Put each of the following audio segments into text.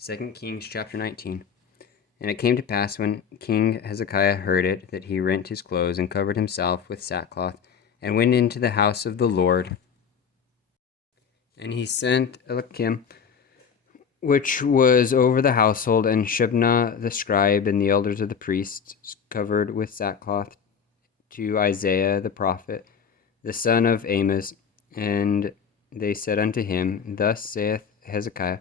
2 Kings chapter 19. And it came to pass when King Hezekiah heard it, that he rent his clothes and covered himself with sackcloth, and went into the house of the Lord. And he sent Eliakim, which was over the household, and Shebna the scribe, and the elders of the priests, covered with sackcloth, to Isaiah the prophet, the son of Amos. And they said unto him, Thus saith Hezekiah,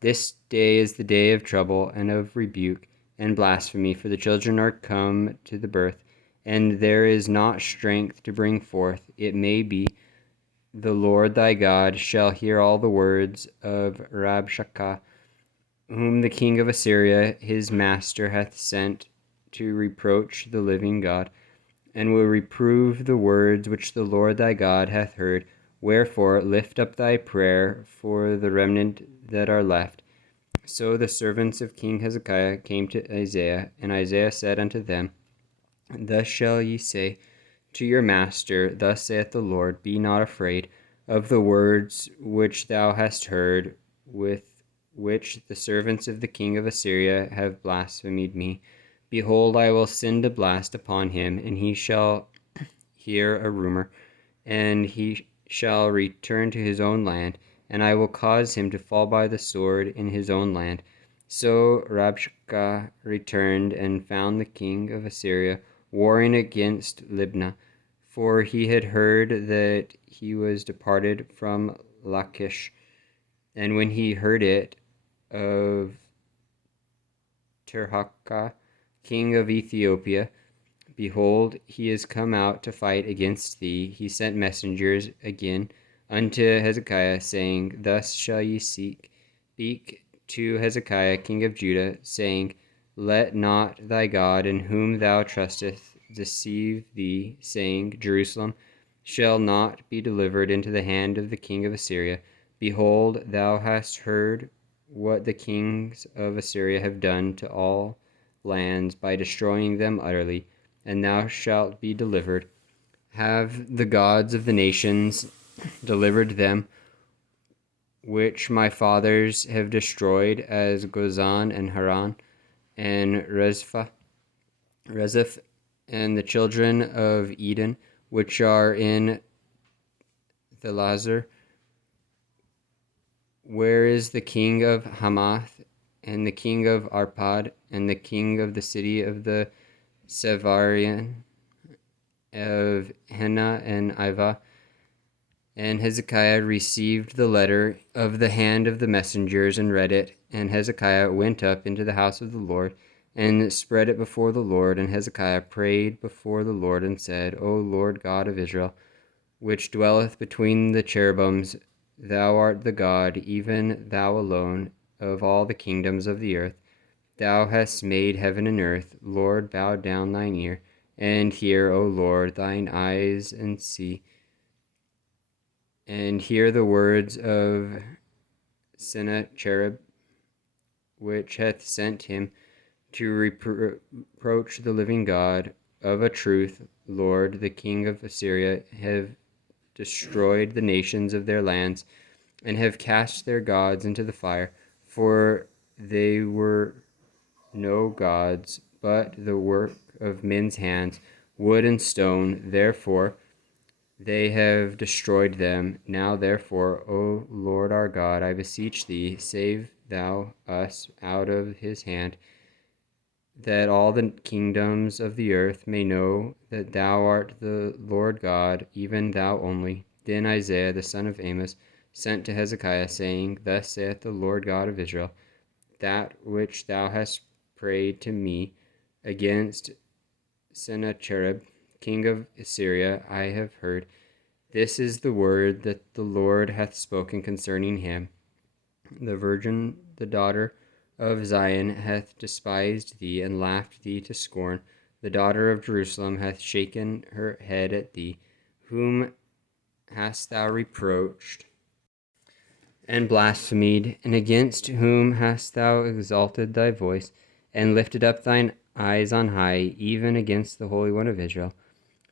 This day is the day of trouble, and of rebuke, and blasphemy, for the children are come to the birth, and there is not strength to bring forth. It may be, the Lord thy God shall hear all the words of Rabshakeh, whom the king of Assyria his master hath sent to reproach the living God, and will reprove the words which the Lord thy God hath heard. Wherefore lift up thy prayer for the remnant that are left. So the servants of King Hezekiah came to Isaiah, and Isaiah said unto them, Thus shall ye say to your master, Thus saith the Lord, Be not afraid of the words which thou hast heard, with which the servants of the king of Assyria have blasphemed me. Behold, I will send a blast upon him, and he shall hear a rumor, and he shall return to his own land, and I will cause him to fall by the sword in his own land. So Rabshakeh returned and found the king of Assyria warring against Libnah, for he had heard that he was departed from Lachish. And when he heard it of Tirhakah, king of Ethiopia, behold, he is come out to fight against thee. He sent messengers again unto Hezekiah, saying, Thus shall ye speak to Hezekiah, king of Judah, saying, Let not thy God, in whom thou trustest, deceive thee, saying, Jerusalem shall not be delivered into the hand of the king of Assyria. Behold, thou hast heard what the kings of Assyria have done to all lands by destroying them utterly, and thou shalt be delivered. Have the gods of the nations delivered them, which my fathers have destroyed, as Gozan and Haran and Rezeph, and the children of Eden, which are in the Lazar? Where is the king of Hamath, and the king of Arpad, and the king of the city of the Sevarian, of Hena and Iva? And Hezekiah received the letter of the hand of the messengers and read it. And Hezekiah went up into the house of the Lord and spread it before the Lord. And Hezekiah prayed before the Lord and said, O Lord God of Israel, which dwelleth between the cherubims, thou art the God, even thou alone, of all the kingdoms of the earth. Thou hast made heaven and earth. Lord, bow down thine ear, and hear, O Lord, thine eyes, and see, and hear the words of Sennacherib, which hath sent him to reproach the living God. Of a truth, Lord, the king of Assyria, have destroyed the nations of their lands, and have cast their gods into the fire, for they were no gods, but the work of men's hands, wood and stone. Therefore they have destroyed them. Now therefore, O Lord our God, I beseech thee, save thou us out of his hand, that all the kingdoms of the earth may know that thou art the Lord God, even thou only. Then Isaiah the son of Amos sent to Hezekiah, saying, Thus saith the Lord God of Israel, that which thou hast prayed to me against Sennacherib, king of Assyria, I have heard. This is the word that the Lord hath spoken concerning him. The virgin, the daughter of Zion, hath despised thee, and laughed thee to scorn. The daughter of Jerusalem hath shaken her head at thee. Whom hast thou reproached and blasphemed? And against whom hast thou exalted thy voice, and lifted up thine eyes on high, even against the Holy One of Israel?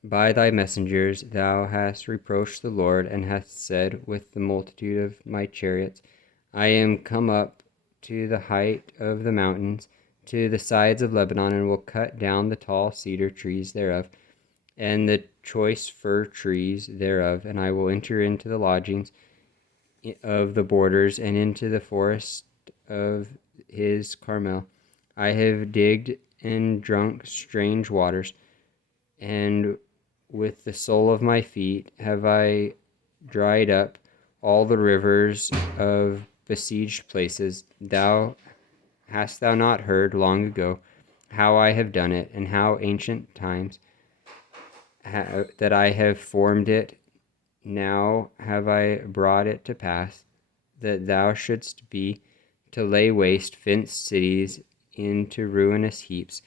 By thy messengers thou hast reproached the Lord, and hast said with the multitude of my chariots, I am come up to the height of the mountains, to the sides of Lebanon, and will cut down the tall cedar trees thereof, and the choice fir trees thereof, and I will enter into the lodgings of the borders, and into the forest of his Carmel. I have digged and drunk strange waters, and with the sole of my feet have I dried up all the rivers of besieged places. Hast thou not heard long ago how I have done it, and how ancient times that I have formed it? Now have I brought it to pass that thou shouldst be to lay waste fenced cities into ruinous heaps.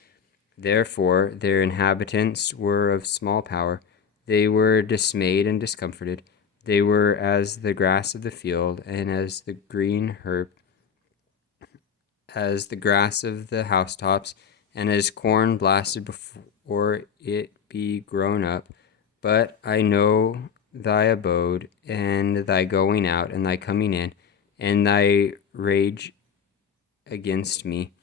Therefore their inhabitants were of small power. They were dismayed and discomforted. They were as the grass of the field, and as the green herb, as the grass of the housetops, and as corn blasted before it be grown up. But I know thy abode, and thy going out, and thy coming in, and thy rage against me,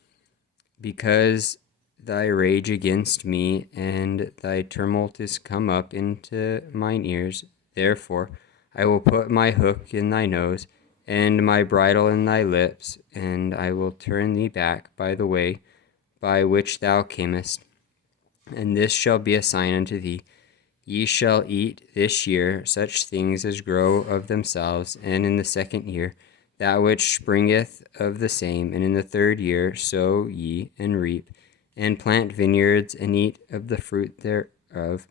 because thy rage against me and thy tumult is come up into mine ears. Therefore I will put my hook in thy nose, and my bridle in thy lips, and I will turn thee back by the way by which thou camest. And this shall be a sign unto thee: ye shall eat this year such things as grow of themselves, and in the second year that which springeth of the same, and in the third year sow ye, and reap, and plant vineyards, and eat of the fruit thereof.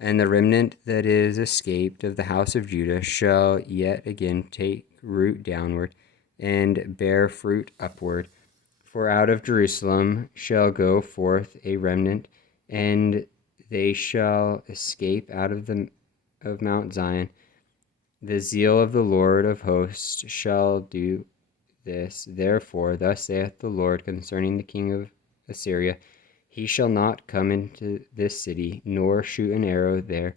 And the remnant that is escaped of the house of Judah shall yet again take root downward, and bear fruit upward. For out of Jerusalem shall go forth a remnant, and they shall escape out of Mount Zion. The zeal of the Lord of hosts shall do this. Therefore, thus saith the Lord concerning the king of Assyria: he shall not come into this city, nor shoot an arrow there,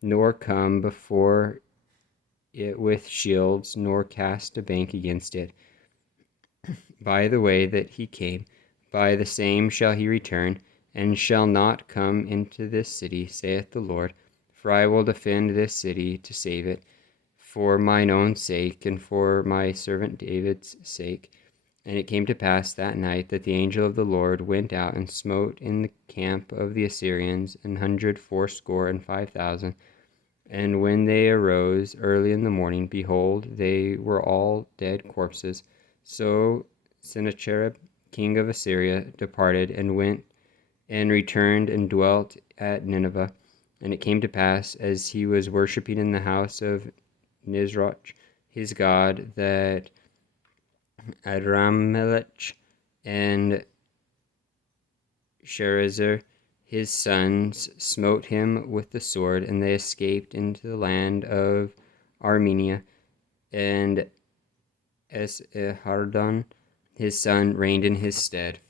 nor come before it with shields, nor cast a bank against it. By the way that he came, by the same shall he return, and shall not come into this city, saith the Lord. For I will defend this city to save it, for mine own sake, and for my servant David's sake. And it came to pass that night that the angel of the Lord went out and smote in the camp of the Assyrians 185,000. And when they arose early in the morning, behold, they were all dead corpses. So Sennacherib, king of Assyria, departed and went and returned and dwelt at Nineveh. And it came to pass, as he was worshipping in the house of Nisroch, his god, that Adrammelech and Sharezer, his sons, smote him with the sword, and they escaped into the land of Armenia. And Esarhaddon, his son, reigned in his stead.